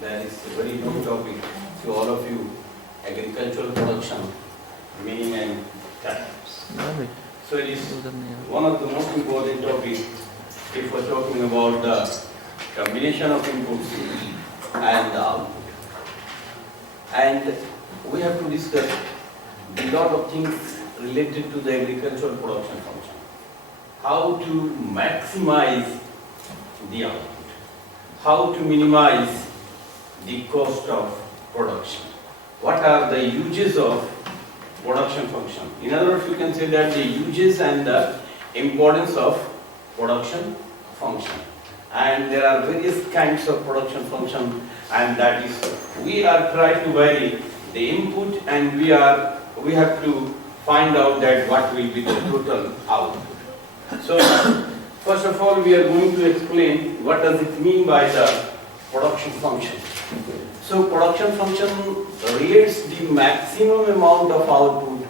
That is a very good topic to all of you. Agricultural production, meaning and types. So it is one of the most important topics if we're talking about the combination of inputs and the output. And we have to discuss a lot of things related to the agricultural production function. How to maximize the output. How to minimize the cost of production. What are the uses of production function? In other words, you can say that the uses and the importance of production function. And there are various kinds of production function, and that is we are trying to vary the input, and we have to find out that what will be the total output. So first of all, we are going to explain what does it mean by the production function. So production function relates the maximum amount of output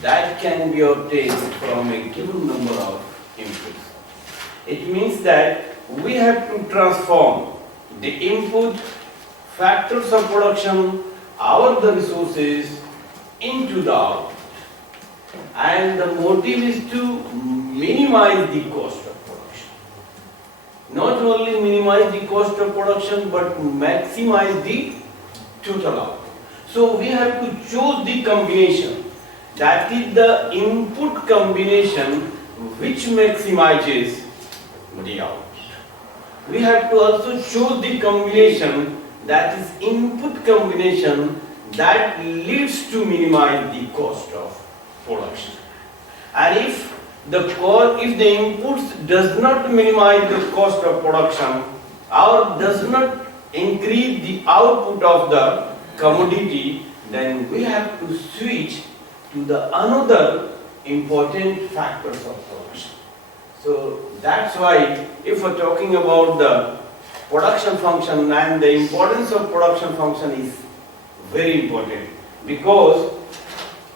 that can be obtained from a given number of inputs. It means that we have to transform the input, factors of production, the resources into the output. And the motive is to minimize the cost of production. Not only minimize the cost of production, but maximize the total output. So we have to choose the combination, that is the input combination which maximizes the output. We have to also choose the combination, that is input combination, that leads to minimize the cost of production. And if the inputs does not minimize the cost of production or does not increase the output of the commodity, then we have to switch to the another important factors of production. So that's why if we're talking about the production function, and the importance of production function is very important, because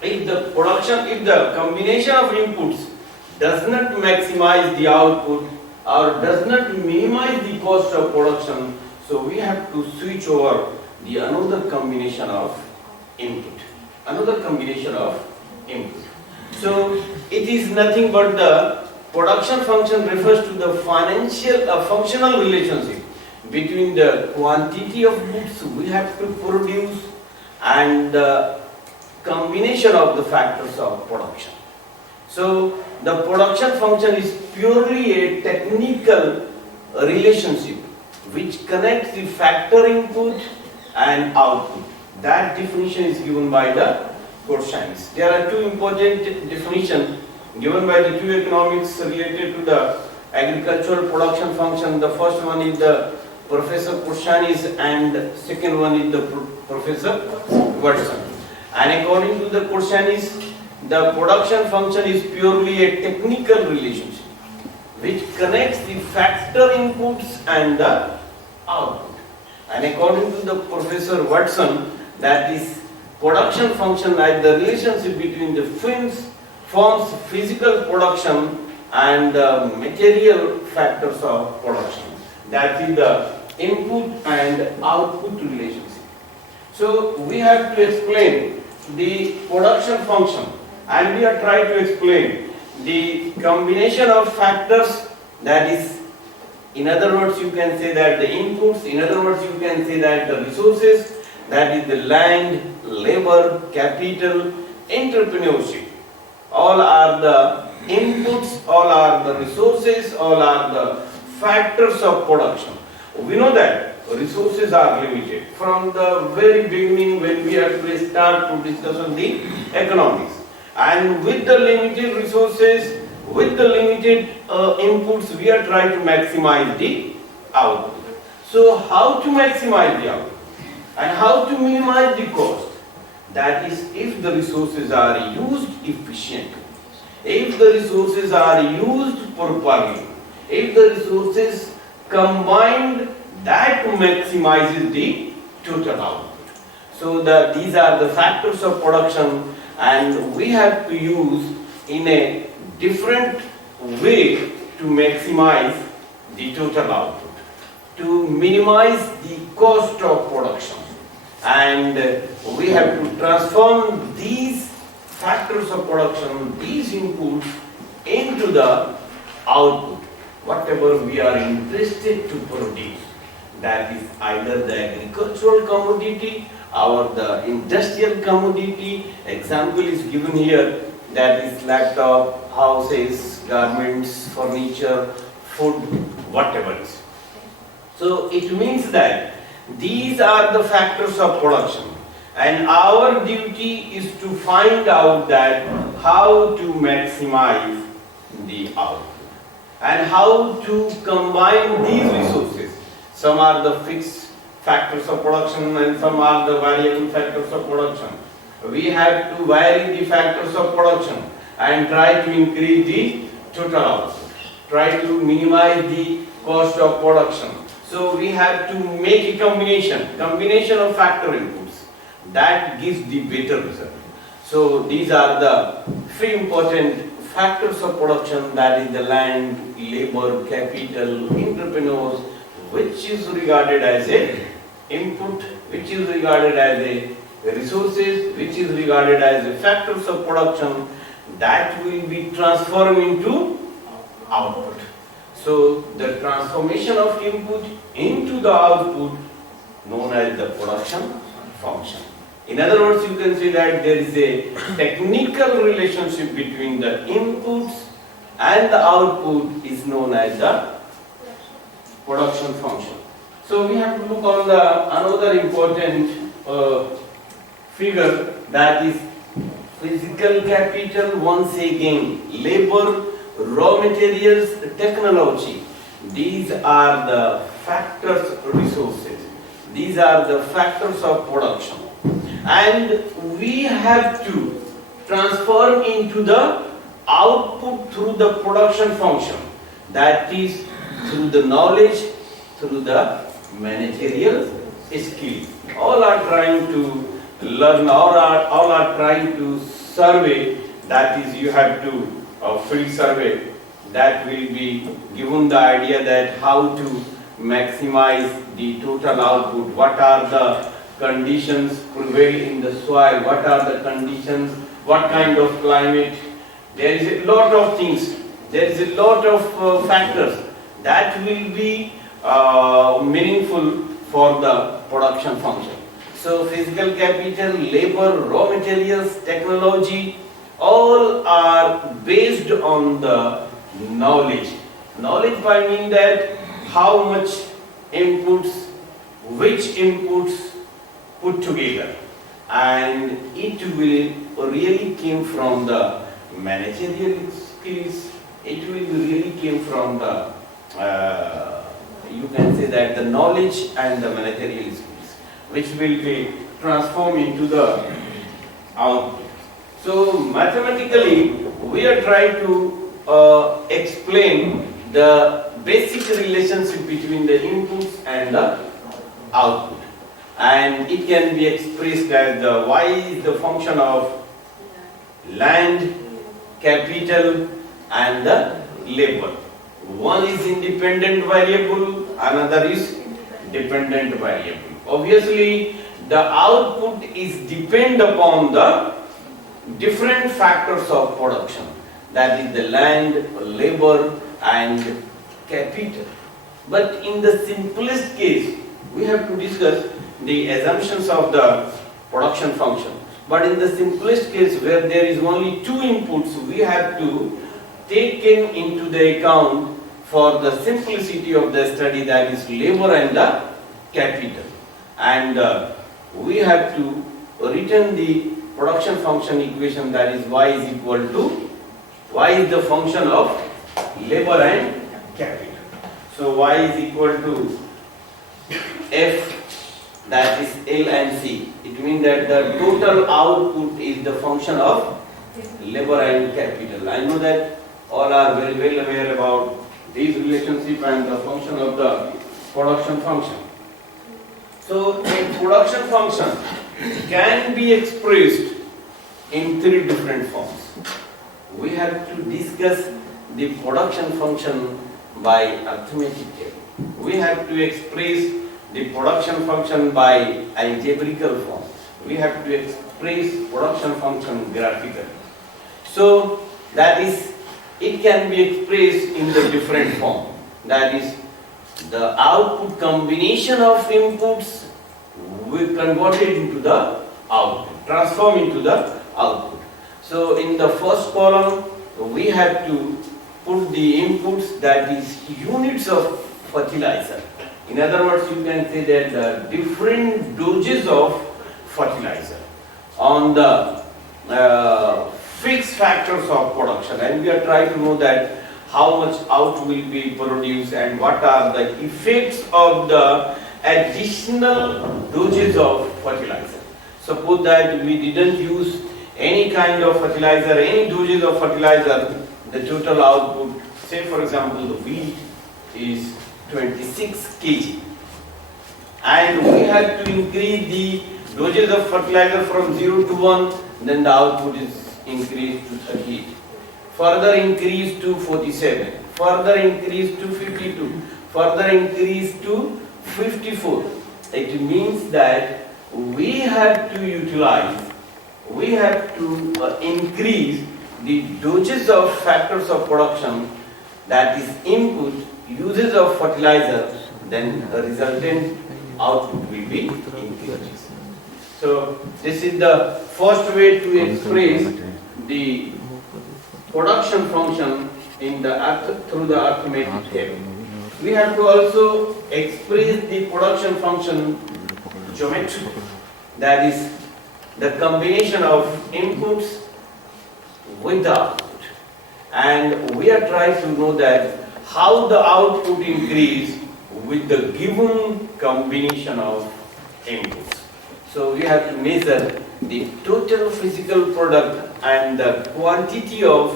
if the combination of inputs does not maximize the output or does not minimize the cost of production, so we have to switch over the another combination of input. So it is nothing but the production function refers to the functional relationship between the quantity of goods we have to produce and the combination of the factors of production. So the production function is purely a technical relationship which connects the factor input and output. That definition is given by the Koutsoyiannis. There are two important definitions given by the two economics related to the agricultural production function. The first one is the Professor Koutsoyiannis and second one is the Professor Watson. And according to the Koutsoyiannis, the production function is purely a technical relationship which connects the factor inputs and the output. And according to the Professor Watson, that is production function like the relationship between the forms physical production and the material factors of production. That is the input and output relationship. So we have to explain the production function, and we are trying to explain the combination of factors, that is, in other words, you can say that the inputs, in other words, you can say that the resources, that is the land, labor, capital, entrepreneurship. All are the inputs, all are the resources, all are the factors of production. We know that resources are limited. From the very beginning when we have to start to discuss on the economics. And with the limited resources, with the limited inputs, we are trying to maximize the output. So how to maximize the output? And how to minimize the cost? That is, if the resources are used efficiently, if the resources are used properly, if the resources combined, that maximizes the total output. So these are the factors of production, and we have to use in a different way to maximize the total output. to minimize the cost of production. And we have to transform these factors of production, these inputs, into the output, whatever we are interested to produce. That is either the agricultural commodity or the industrial commodity. Example is given here, that is laptop, houses, garments, furniture, food, whatever it is. So it means that these are the factors of production, and our duty is to find out that how to maximize the output and how to combine these resources. Some are the fixed factors of production and some are the variable factors of production. We have to vary the factors of production and try to increase the total output, try to minimize the cost of production. So we have to make a combination of factor inputs that gives the better result. So these are the three important factors of production, that is the land, labor, capital, entrepreneurs, which is regarded as a input, which is regarded as a resources, which is regarded as a factors of production that will be transformed into output. So the transformation of input into the output known as the production function. In other words, you can say that there is a technical relationship between the inputs and the output is known as the production function. So we have to look on the another important figure, that is physical capital, once again labor, raw materials, technology. These are the factors, resources. These are the factors of production. And we have to transform into the output through the production function. That is through the knowledge, through the managerial skills. All are trying to learn, all are trying to survey, that is you have to field survey that will be given the idea that how to maximize the total output, what are the conditions prevail in the soil, what are the conditions, what kind of climate. There is a lot of things, there is a lot of factors that will be meaningful for the production function. So physical capital, labor, raw materials, technology, all are based on the knowledge. Knowledge by meaning that how much inputs, which inputs put together, and it will really came from the managerial skills, it will really came from the you can say that the knowledge and the managerial skills, which will be transformed into the output. So mathematically we are trying to explain the basic relationship between the inputs and the output, and it can be expressed as the y is the function of land, capital and the labor. One is independent variable, another is dependent variable. Obviously the output is depend upon the different factors of production, that is the land, labor and capital. But in the simplest case we have to discuss the assumptions of the production function. But in the simplest case where there is only two inputs, we have to take into the account for the simplicity of the study, that is labor and the capital. And we have to return the production function equation, that is y is equal to, y is the function of labor and capital. So y is equal to F, that is L and C. It means that the total output is the function of labor and capital. I know that all are very well aware about this relationship and the function of the production function. So a production function can be expressed in three different forms. We have to discuss the production function by arithmetic table. we have to express the production function by algebraical form. We have to express production function graphically. So that is, it can be expressed in the different form. That is, the output combination of inputs we convert it into the output, transform into the output. So in the first column, we have to put the inputs, that is units of fertilizer. In other words, you can say that the different doses of fertilizer on the fixed factors of production, and we are trying to know that how much out will be produced and what are the effects of the additional doses of fertilizer. Suppose that we didn't use any kind of fertilizer, any doses of fertilizer, the total output, say for example the wheat is 26 kg, and we have to increase the doses of fertilizer from 0 to 1, then the output is increased to 38, further increased to 47, further increased to 52, further increased to 54. It means that we have to utilize, we have to increase the doses of factors of production, that is input, uses of fertilizer, then the resultant output will be increased. So this is the first way to express the production function in the through the arithmetic table. We have to also express the production function geometrically. That is the combination of inputs with the output. And we are trying to know that how the output increase with the given combination of inputs. So we have to measure the total physical product and the quantity of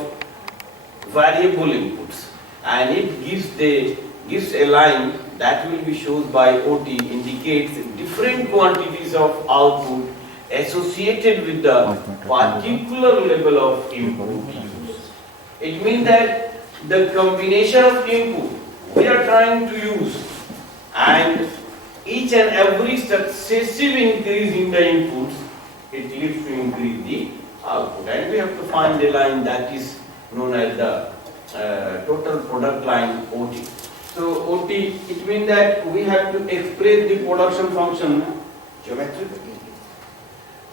variable inputs, and it gives a line that will be shown by OT, indicates different quantities of output associated with the particular level of input used. It means that the combination of input we are trying to use, and each and every successive increase in the inputs, it leads to increase the output, and we have to find a line that is known as the total product line OT. So OT, it means that we have to express the production function geometrically.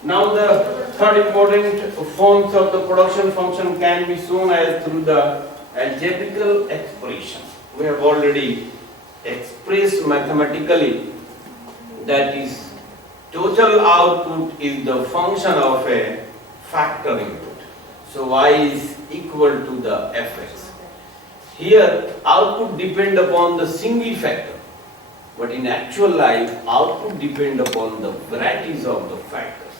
Now the third important forms of the production function can be shown as through the algebraical expression. We have already expressed mathematically, that is total output is the function of a factor input. So y is equal to the fx. Here output depend upon the single factor, but in actual life output depend upon the varieties of the factors.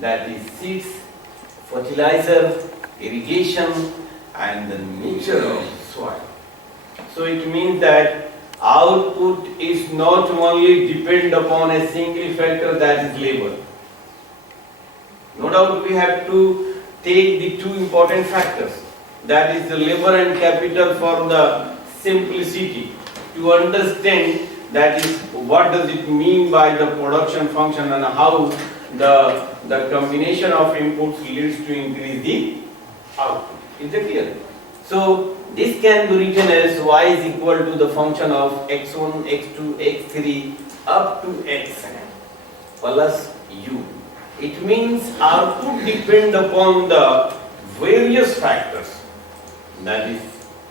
That is seeds, fertilizer, irrigation, and the nature of soil. So it means that output is not only depend upon a single factor, that is labor. No doubt we have to take the two important factors, that is the labor and capital, for the simplicity, to understand that is what does it mean by the production function and how the combination of inputs leads to increase the output. Is it clear? So this can be written as y is equal to the function of x1, x2, x3 up to xn plus u. It means output depend upon the various factors, that is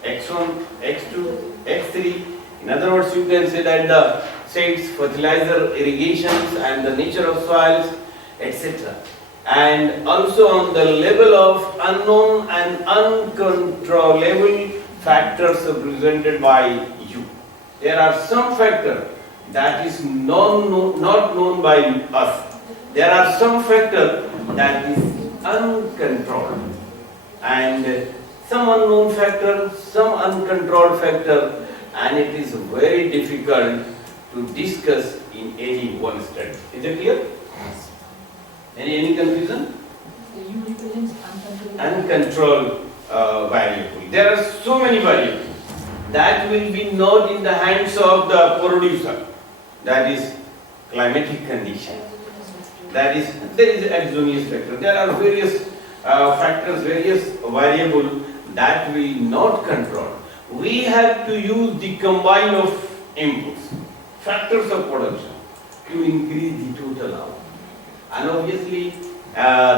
x1, x2, x3. In other words, you can say that the seeds, fertilizer, irrigations, and the nature of soils, etc. And also on the level of unknown and uncontrollable factors represented by u. There are some factors that is not known by us. There are some factors that is uncontrolled, and some unknown factor, some uncontrolled factor, and it is very difficult to discuss in any one study. Is it clear? Yes. Any confusion? U represents uncontrolled Uncontrolled variable. There are so many variables. that will be not in the hands of the producer. That is climatic condition. That is, there is exogenous factor. There are various factors, various variables that we not control. We have to use the combine of inputs, factors of production, to increase the total output. And obviously,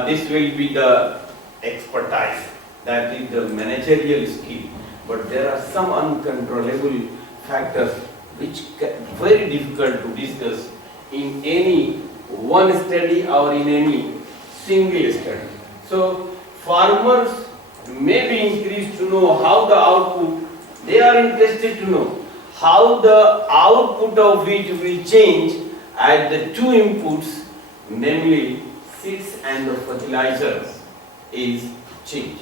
this will be the expertise, that is the managerial skill. But there are some uncontrollable factors which are very difficult to discuss in any one study or in any single study. So farmers may be increased to know how the output, they are interested to know how the output of wheat will change at the two inputs, namely seeds and the fertilizers, is changed,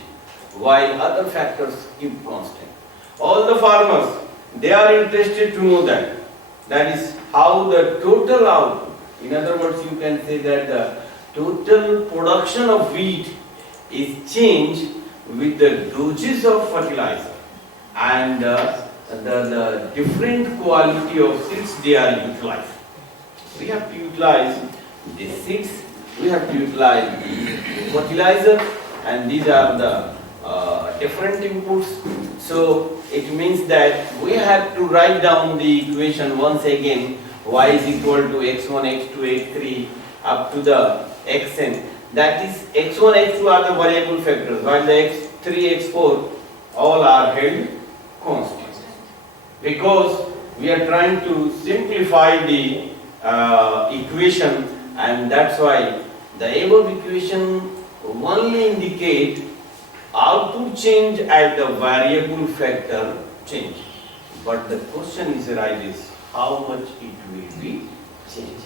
while other factors keep constant. All the farmers, they are interested to know that. That is how the total output, in other words, you can say that the total production of wheat is changed with the doses of fertilizer and the different quality of seeds they are utilized. We have to utilize the seeds, we have to utilize the fertilizer, and these are the different inputs. So it means that we have to write down the equation once again. Y is equal to x1, x2, x3 up to the xn. That is, x1, x2 are the variable factors, while the x3, x4 all are held constant. Because we are trying to simplify the equation, and that's why the above equation only indicate output change at the variable factor change. But the question is arises, how much it will be changed.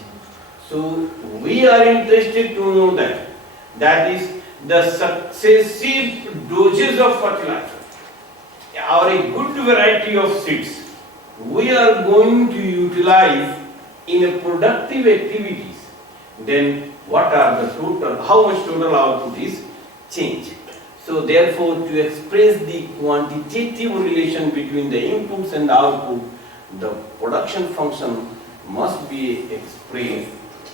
So we are interested to know that. That is the successive doses of fertilizer or a good variety of seeds we are going to utilize in a productive activities. Then what are the total, how much total output is changed. So therefore, to express the quantitative relation between the inputs and the output, the production function must be expressed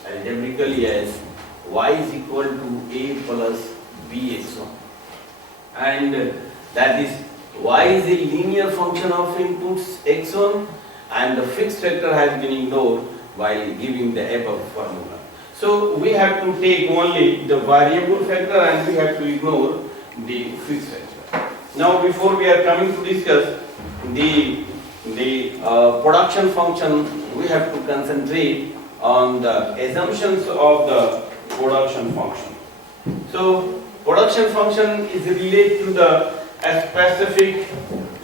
algebraically as y is equal to a plus bx1, and that is y is a linear function of inputs x1, and the fixed factor has been ignored while giving the above formula. So we have to take only the variable factor and we have to ignore the fixed factor. Now before we are coming to discuss the production function, we have to concentrate on the assumptions of the production function. So production function is related to a specific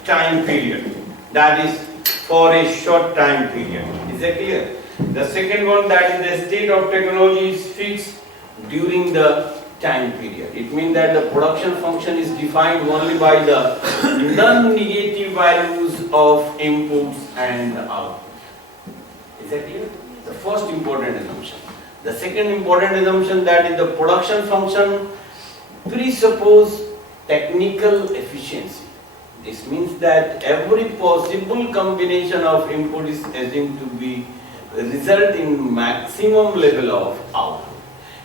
time period, that is for a short time period. Is that clear? The second one, that is the state of technology, is fixed during the time period. It means that the production function is defined only by the non-negative values of inputs and outputs. Is that clear? The first important assumption. The second important assumption, that is the production function presuppose technical efficiency. This means that every possible combination of input is assumed to be result in maximum level of output.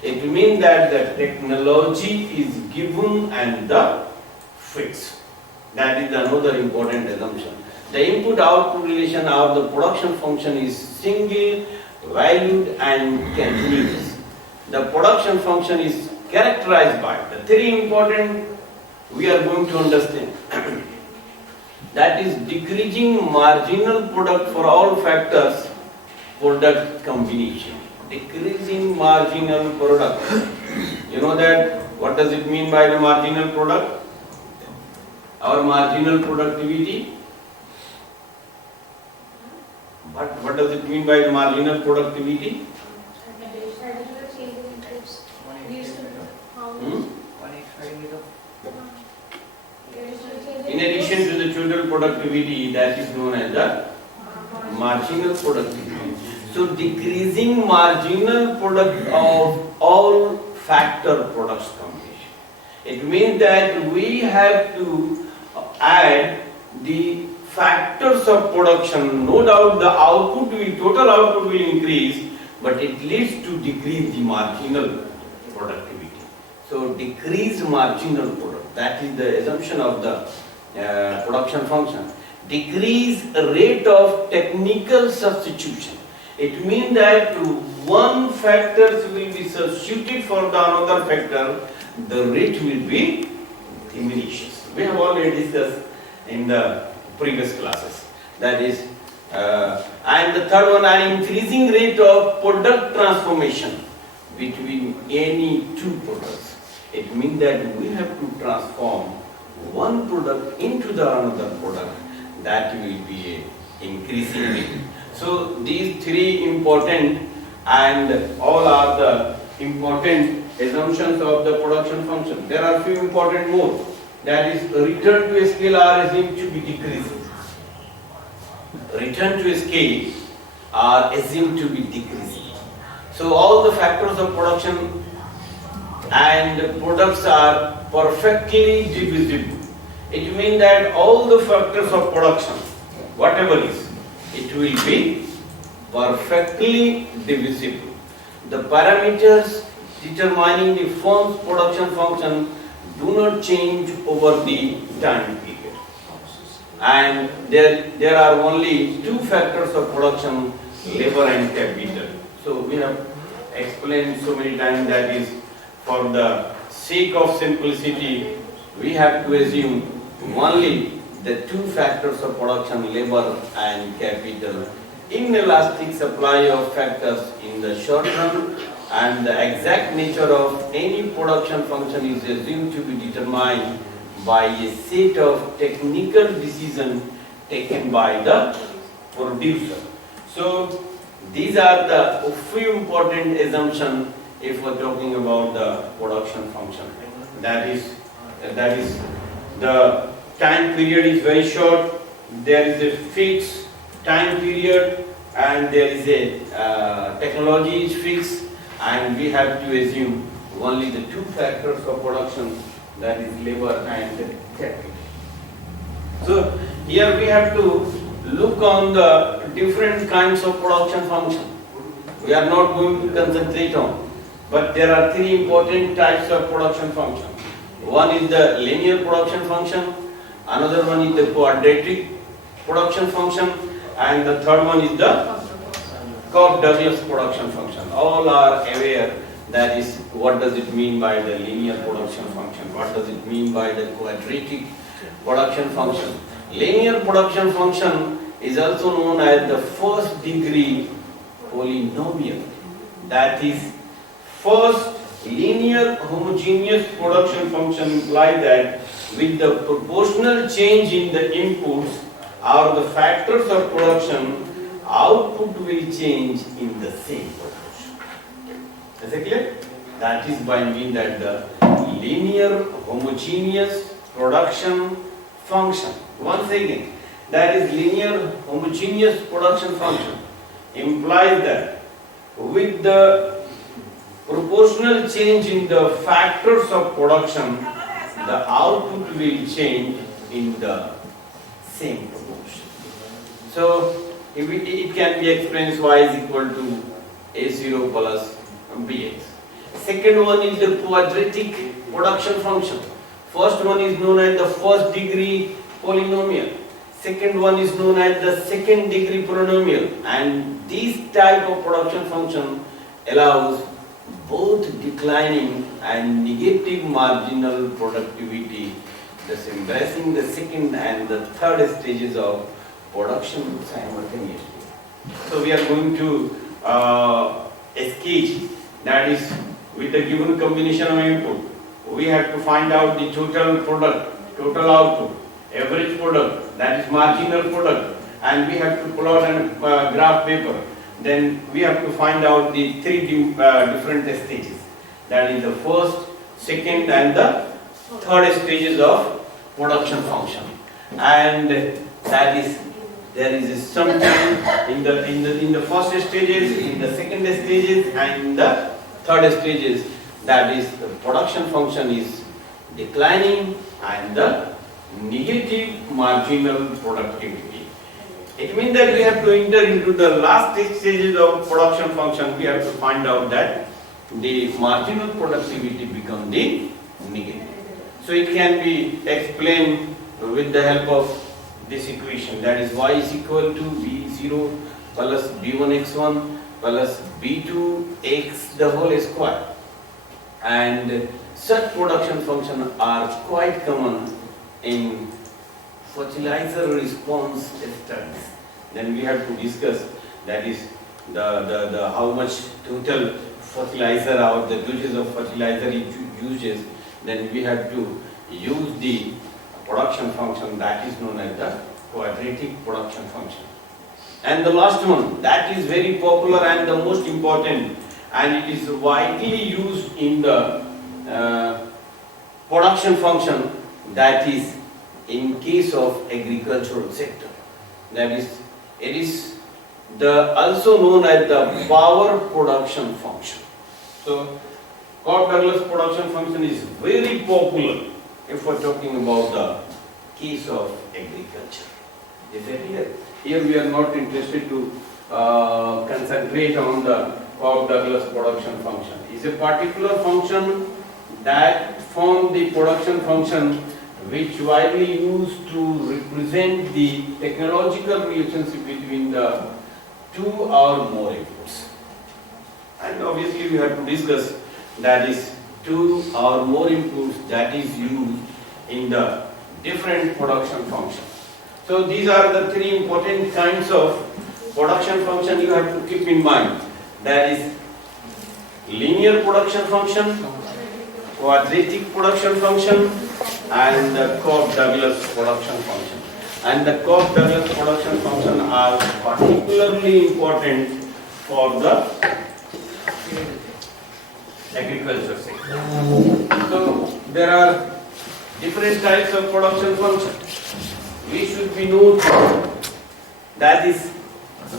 It means that the technology is given and the fixed. That is another important assumption. The input-output relation or the production function is single, valued and continuous. The production function is characterized by the three important we are going to understand. That is decreasing marginal product for all factors, product combination. Decreasing marginal product. You know that, what does it mean by the marginal product? Our marginal productivity. What does it mean by the marginal productivity? In addition to the total productivity, that is known as the marginal productivity. So decreasing marginal product of all factor products combination. It means that we have to add the factors of production, no doubt the total output will increase, but it leads to decrease the marginal productivity. So decrease marginal product, that is the assumption of the production function. Decrease rate of technical substitution. It means that one factor will be substituted for the another factor, the rate will be diminishes. We have already discussed in the previous classes. That is, and the third one, an increasing rate of product transformation between any two products. It means that we have to transform one product into the another product. That will be a increasing rate. So these three important and all are the important assumptions of the production function. There are few important more. That is, return to scale are assumed to be decreasing. Return to scale are assumed to be decreasing. So all the factors of production and products are perfectly divisible. It means that all the factors of production, whatever is, it will be perfectly divisible. The parameters determining the firm's production function do not change over the time period. And there are only two factors of production, labor and capital. So we have explained so many times that is, for the sake of simplicity, we have to assume only the two factors of production, labor and capital. Inelastic supply of factors in the short run, and the exact nature of any production function is assumed to be determined by a set of technical decisions taken by the producer. So these are the few important assumptions if we are talking about the production function. That is the time period is very short, there is a fixed time period, and there is a technology is fixed, and we have to assume only the two factors of production, that is labor and capital. So here we have to look on the different kinds of production function. We are not going to concentrate on, but there are three important types of production function. One is the linear production function, another one is the quadratic production function, and the third one is the Cobb-Douglas production function. All are aware that is what does it mean by the linear production function, what does it mean by the quadratic production function. Linear production function is also known as the first degree polynomial. That is, first linear homogeneous production function implies that with the proportional change in the inputs or the factors of production, output will change in the same proportion. Is it clear? That is by mean that the linear homogeneous production function. Once again, that is linear homogeneous production function implies that with the proportional change in the factors of production, the output will change in the same proportion. So it can be explained y is equal to a0 plus bx. Second one is the quadratic production function. First one is known as the first degree polynomial. Second one is known as the second degree polynomial. And this type of production function allows both declining and negative marginal productivity, thus embracing the second and the third stages of production simultaneously. So we are going to sketch, that is, with the given combination of input, we have to find out the total product, total output, average product, that is marginal product, and we have to plot a graph paper. Then we have to find out the three different stages, that is the first, second and the third stages of production function. And that is, there is some time in the first stages, in the second stages, and in the third stages, that is the production function is declining and the negative marginal productivity. It means that we have to enter into the last stages of production function. We have to find out that the marginal productivity become the negative. So it can be explained with the help of this equation, that is y is equal to b0 plus b1 x1 plus b2 x the whole square. And such production functions are quite common in fertilizer response studies. Then we have to discuss, that is the how much total fertilizer or the doses of fertilizer it uses. Then we have to use the production function that is known as the quadratic production function. And the last one, that is very popular and the most important, and it is widely used in the production function, that is in case of agricultural sector. That is, it is also known as the power production function. So Cobb-Douglas production function is very popular if we are talking about the case of agriculture. Is that clear? Here we are not interested to concentrate on the Cobb-Douglas production function. It is a particular function that forms the production function which widely used to represent the technological relationship between the two or more inputs. And obviously we have to discuss, that is two or more inputs that is used in the different production functions. So these are the three important kinds of production function you have to keep in mind. That is linear production function, quadratic production function, and the Cobb-Douglas production function. And the Cobb-Douglas production function are particularly important for the agriculture sector. So there are different types of production function. We should be known, that is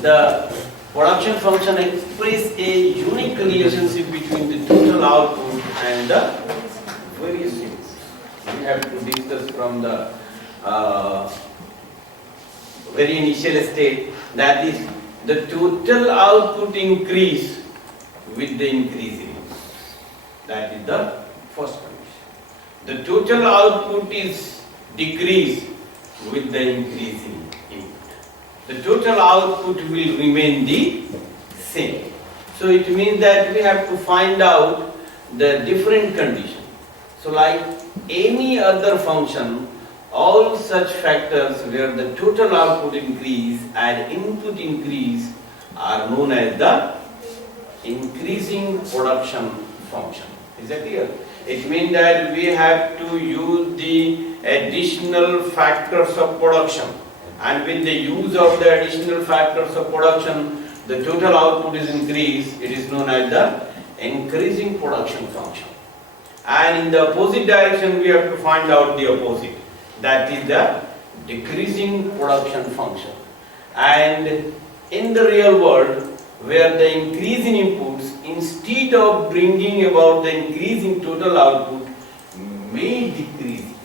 the production function express a unique relationship between the total output and the various inputs. We have to discuss from the very initial state, that is the total output increase with the increase in input. That is the first condition. The total output is decreased with the increase in input. The total output will remain the same. So it means that we have to find out the different conditions. So like any other function, all such factors where the total output increase and input increase are known as the increasing production function. Is that clear? It means that we have to use the additional factors of production, and with the use of the additional factors of production, the total output is increased. It is known as the increasing production function. And in the opposite direction, we have to find out the opposite, that is the decreasing production function. And in the real world, where the increase in inputs, instead of bringing about the increase in total output, may decrease it.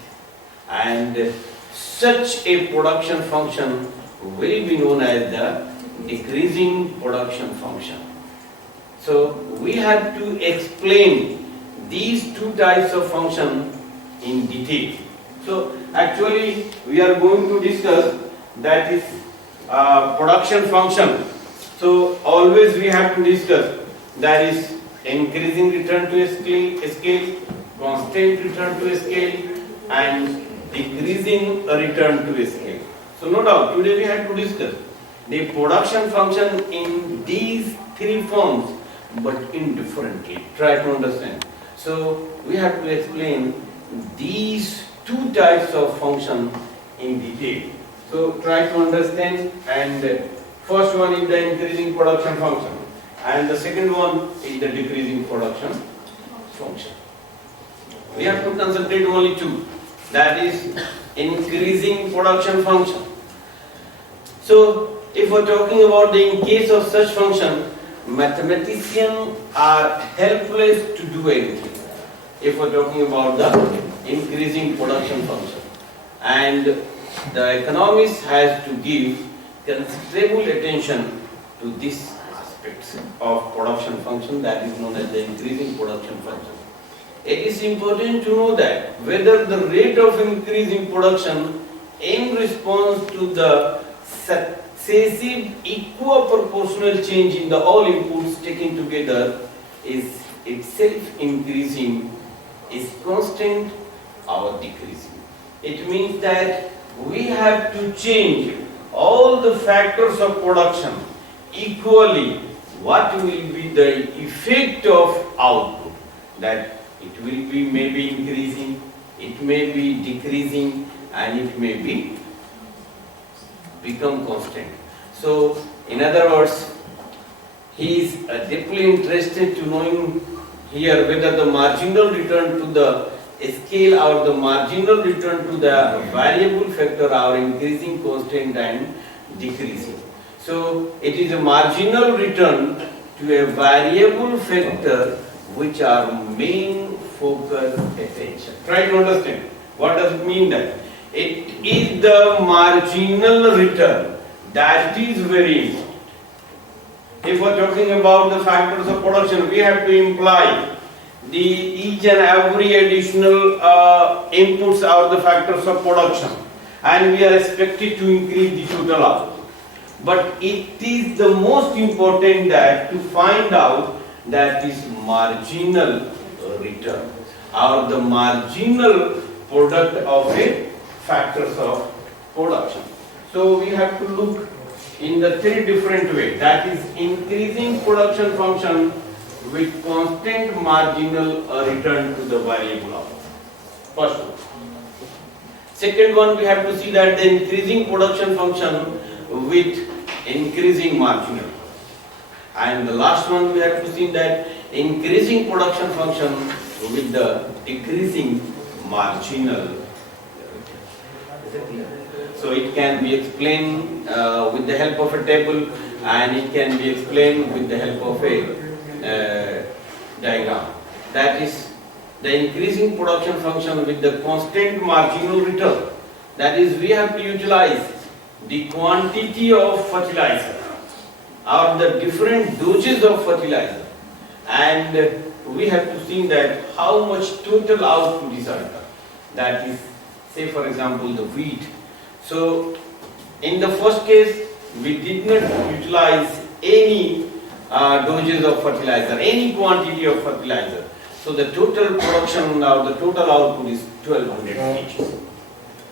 And such a production function will be known as the decreasing production function. So we have to explain these two types of function in detail. So actually we are going to discuss, that is production function. So always we have to discuss, that is increasing return to a scale, constant return to a scale, and decreasing a return to a scale. So no doubt today we have to discuss the production function in these three forms, but indifferently. Try to understand. So we have to explain these two types of function in detail. So try to understand, and first one is the increasing production function, and the second one is the decreasing production function. We have to concentrate only two, that is increasing production function. So if we are talking about the in case of such function, mathematicians are helpless to do anything if we are talking about the increasing production function. and the economist has to give considerable attention to this aspects of production function, that is known as the increasing production function. It is important to know that whether the rate of increase in production in response to the successive equal-proportional change in the all inputs taken together is itself increasing, is constant or decreasing. It means that we have to change all the factors of production equally. What will be the effect of output? That it will be maybe increasing, it may be decreasing, and it may be become constant. So, in other words, he is deeply interested to knowing here whether the marginal return to the scale or the marginal return to the variable factor are increasing, constant, and decreasing. So, it is a marginal return to a variable factor which are main focus attention. Try to understand. What does it mean that? It is the marginal return that is very important. If we are talking about the factors of production, we have to imply the each and every additional inputs are the factors of production, and we are expected to increase the total output. But it is the most important that to find out that is marginal return or the marginal product of a factors of production. So we have to look in the three different ways, that is increasing production function with constant marginal return to the variable output. First one. Second one, we have to see that the increasing production function with increasing marginal. And the last one, we have to see that increasing production function with the decreasing marginal. So it can be explained with the help of a table, and it can be explained with the help of a diagram. That is the increasing production function with the constant marginal return. That is, we have to utilize the quantity of fertilizer or the different doses of fertilizer, and we have to see that how much total output is under. That is, say for example, the wheat. So in the first case, we did not utilize any doses of fertilizer, any quantity of fertilizer. So the total production or the total output is 1200 kg,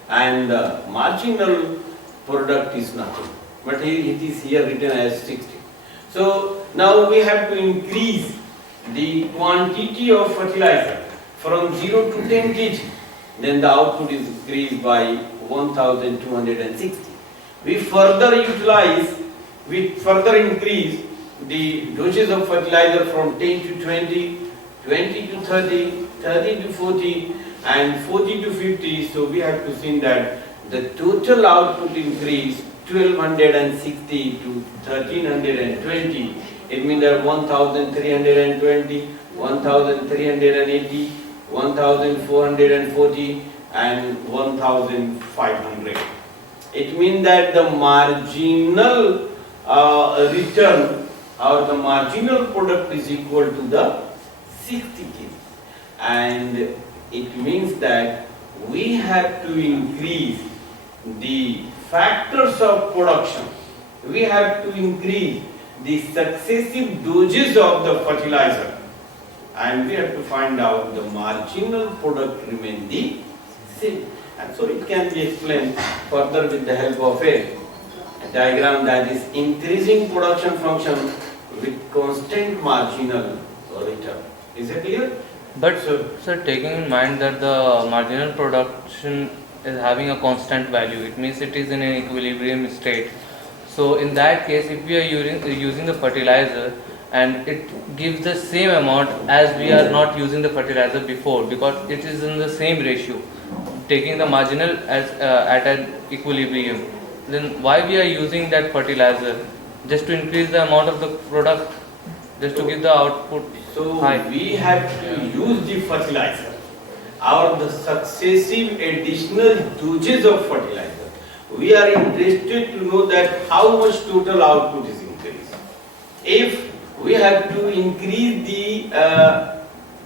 and the marginal product is nothing, but it is here written as 60. So now we have to increase the quantity of fertilizer from 0 to 10 kg, then the output is increased by 1260. We further utilize, we further increase the doses of fertilizer from 10 to 20, 20 to 30, 30 to 40, and 40 to 50. So we have to see that the total output increase 1260 to 1320. It means that 1320, 1380, 1440, and 1500. It means that the marginal return or the marginal product is equal to the 60 kg, and it means that we have to increase the factors of production. We have to increase the successive doses of the fertilizer, and we have to find out the marginal product remain the same. And so it can be explained further with the help of a diagram, that is increasing production function with constant marginal return. Is it clear? But sir, taking in mind that the marginal production is having a constant value, it means it is in an equilibrium state. So in that case, if we are using the fertilizer and it gives the same amount as we are not using the fertilizer before, because it is in the same ratio, taking the marginal as at an equilibrium, then why we are using that fertilizer? Just to increase the amount of the product, just to give the output so high. We have to use the fertilizer, or the successive additional doses of fertilizer. We are interested to know that how much total output is increased. If we have to increase the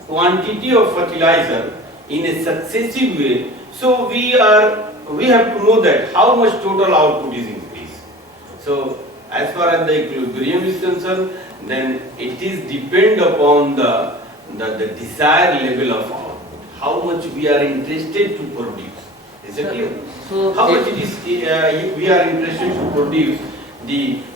quantity of fertilizer in a successive way, so we have to know that how much total output is increased. So as far as the equilibrium is concerned, then it is depend upon the desired level of output, how much we are interested to produce. Is it clear? So how much it is we are interested to produce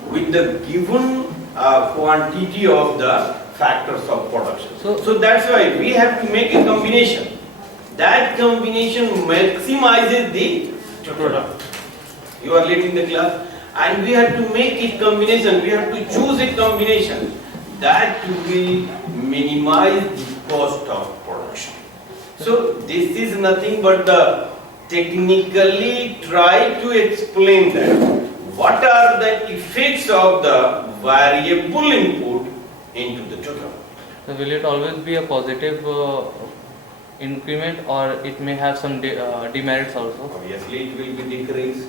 with the given quantity of the factors of production. So that's why we have to make a combination. That combination maximizes the product. You are leading the class, and we have to make it combination. We have to choose a combination that will minimize the cost of production. So this is nothing but the technically try to explain that what are the effects of the variable input into the total. So will it always be a positive increment, or it may have some demerits also? Obviously it will be decreased.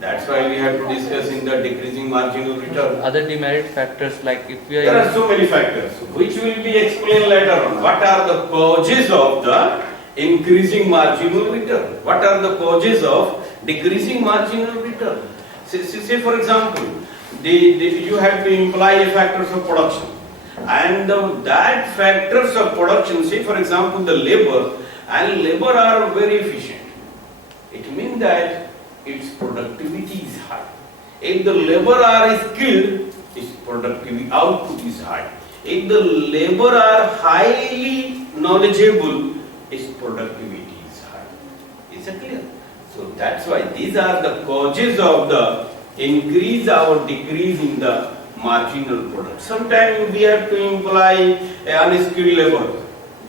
That's why we have to discuss in the decreasing marginal return. Other demerit factors, like if we are... There are so many factors which will be explained later on. What are the causes of the increasing marginal return? What are the causes of decreasing marginal return? Say for example, you have to imply a factors of production, and that factors of production, say for example the labor are very efficient. It means that its productivity is high. If the labor are skilled, its productivity output is high. If the labor are highly knowledgeable, its productivity is high. Is it clear? So that's why these are the causes of the increase or decrease in the marginal product. Sometimes we have to imply unskilled labor,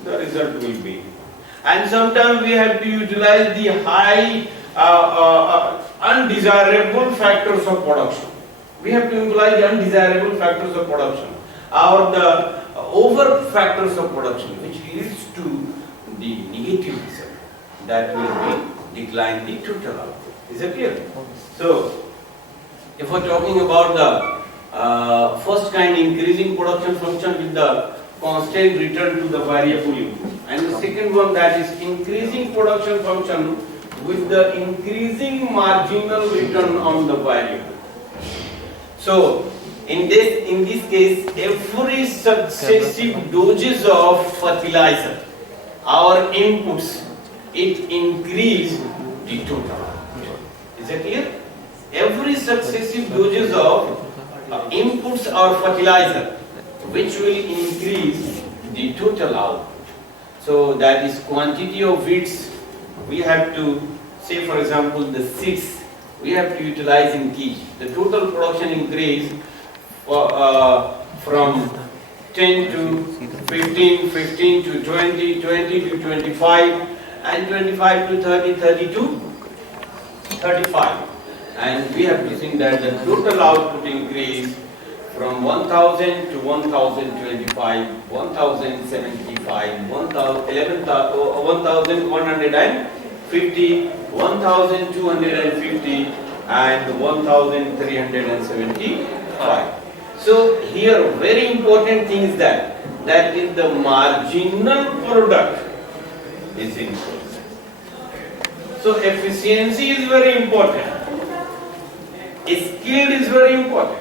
the result will be. And sometimes we have to utilize the high undesirable factors of production. We have to imply the undesirable factors of production or the over factors of production, which leads to the negative result. That will be decline the total output. Is it clear? So, if we are talking about the first kind, increasing production function with the constant return to the variable input, and the second one, that is increasing production function with the increasing marginal return on the variable. So in this case, every successive doses of fertilizer, our inputs, it increase the total. Is that clear? Every successive doses of inputs or fertilizer, which will increase the total output. So that is quantity of weeds. We have to say, for example, the seeds we have to utilize in kg. The total production increase from 10 to 15, 15 to 20, 20 to 25, and 25 to 30, 30 to 35. And we have to think that the total output increase from 1000 to 1025, 1075, 1150, 1250, and 1375. So here very important thing is that is the marginal product is increased. So efficiency is very important. Skill is very important.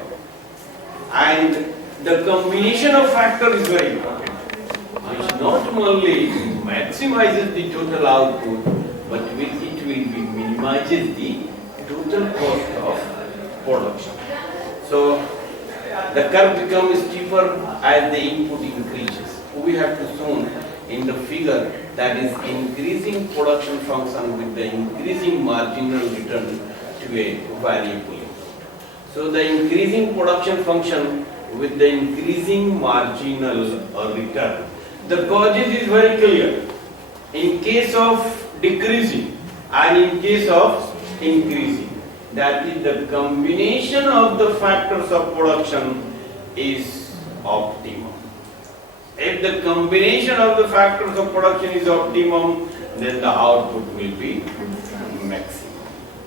And the combination of factors is very important, which not only maximizes the total output, but it will be minimizes the total cost of production. So the curve becomes steeper as the input increases. We have to show in the figure that is increasing production function with the increasing marginal return to a variable. So the increasing production function with the increasing marginal return. The causes is very clear. In case of decreasing and in case of increasing, that is the combination of the factors of production is optimum. If the combination of the factors of production is optimum, then the output will be maximum.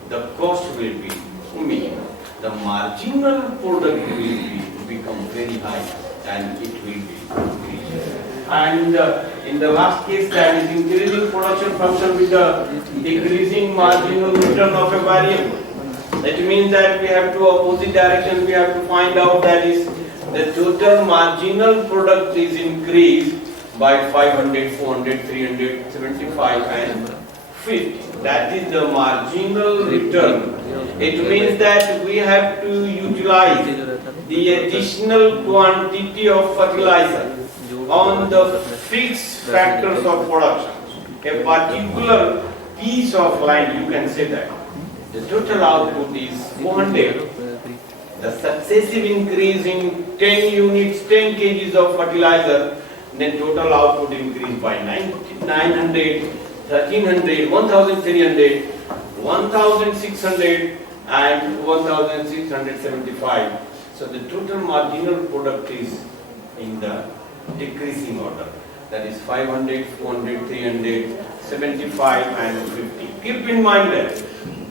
The cost will be minimum. The marginal product will become very high and it will be increased. And in the last case, that is increasing production function with the decreasing marginal return of a variable. That means that we have to opposite direction, we have to find out that is the total marginal product is increased by 500, 400, 300, 75 and 50. That is the marginal return. It means that we have to utilize the additional quantity of fertilizer on the fixed factors of production. A particular piece of land, you can say that the total output is 400. The successive increase in 10 units, 10 kgs of fertilizer, then total output increased by 900, 1300, 1300, 1600 and 1675. So the total marginal product is in the decreasing order. That is 500, 400, 300, 75 and 50. Keep in mind that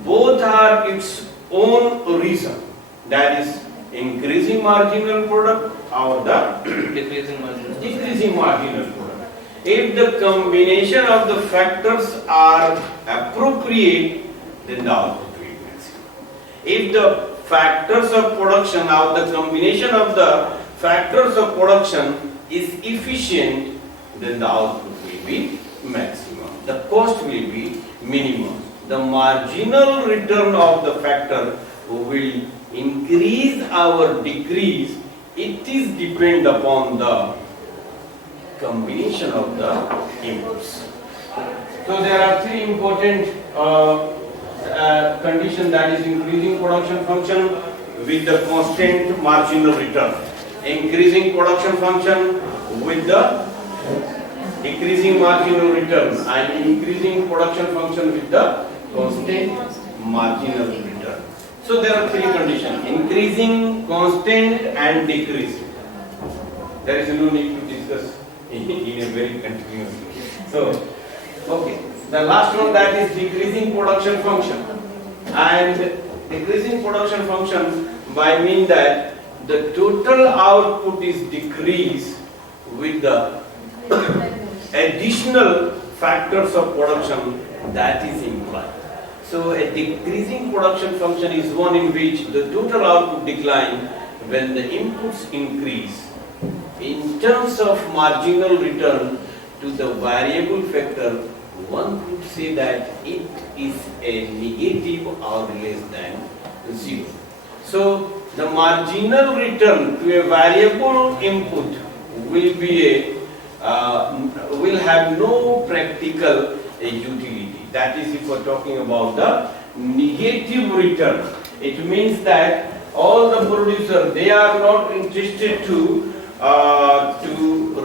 both are its own reason. That is increasing marginal product or the decreasing marginal product. If the combination of the factors are appropriate, then the output will be maximum. If the factors of production or the combination of the factors of production is efficient, then the output will be maximum. The cost will be minimum. The marginal return of the factor will increase or decrease. It is depend upon the combination of the inputs. So there are three important conditions, that is increasing production function with the constant marginal return, increasing production function with the decreasing marginal return, and increasing production function with the constant marginal return. So there are three conditions: increasing, constant and decreasing. There is no need to discuss in a very continuous way. So, okay. The last one, that is decreasing production function. And decreasing production function by mean that the total output is decreased with the additional factors of production that is implied. So a decreasing production function is one in which the total output decline when the inputs increase. In terms of marginal return to the variable factor, one could say that it is a negative or less than 0. So the marginal return to a variable input will be will have no practical utility. That is, if we are talking about the negative return, it means that all the producers, they are not interested to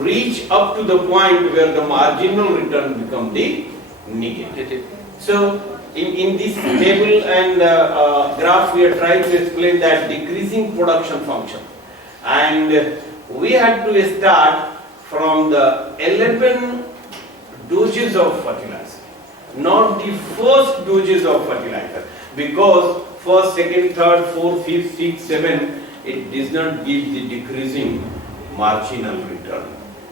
reach up to the point where the marginal return become the negative. So in this table and graph, we are trying to explain that decreasing production function, and we had to start from the 11 doses of fertilizer, not the first doses of fertilizer, because first, second, third, fourth, fifth, sixth, seventh, it does not give the decreasing marginal return.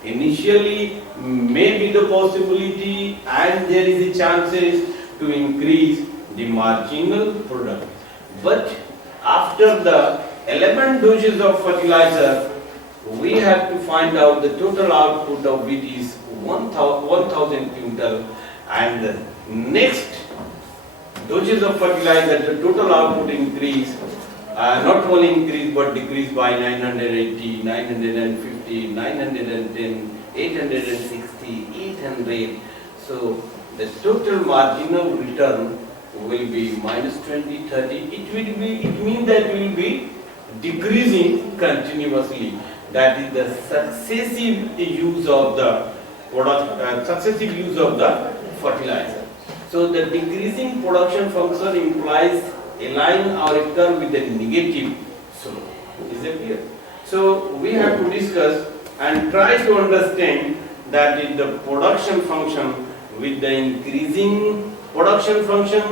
Initially may be the possibility and there is a chances to increase the marginal product, but after the 11 doses of fertilizer, we have to find out the total output of which is 1000 quintal, and the next doses of fertilizer, the total output increase, not only increase but decrease by 980, 950, 910, 860, 800. So the total marginal return will be minus 20, 30. It means that it will be decreasing continuously. That is the successive use of the product, successive use of the fertilizer. So the decreasing production function implies a line or a curve with a negative slope. Is that clear? So we have to discuss and try to understand that is the production function with the increasing production function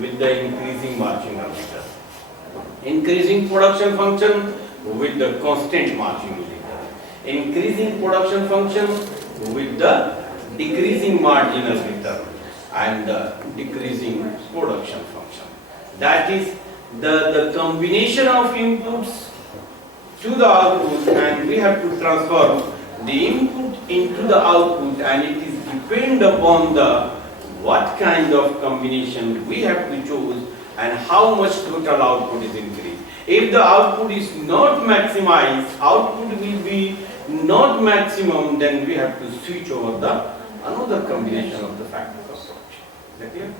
with the increasing marginal return. Increasing production function with the constant marginal return. Increasing production function with the decreasing marginal return and the decreasing production function. That is the combination of inputs to the output, and we have to transform the input into the output, and it is depend upon the what kind of combination we have to choose and how much total output is increased. If the output is not maximized, output will be not maximum, then we have to switch over the another combination of the factors of production. Is that clear?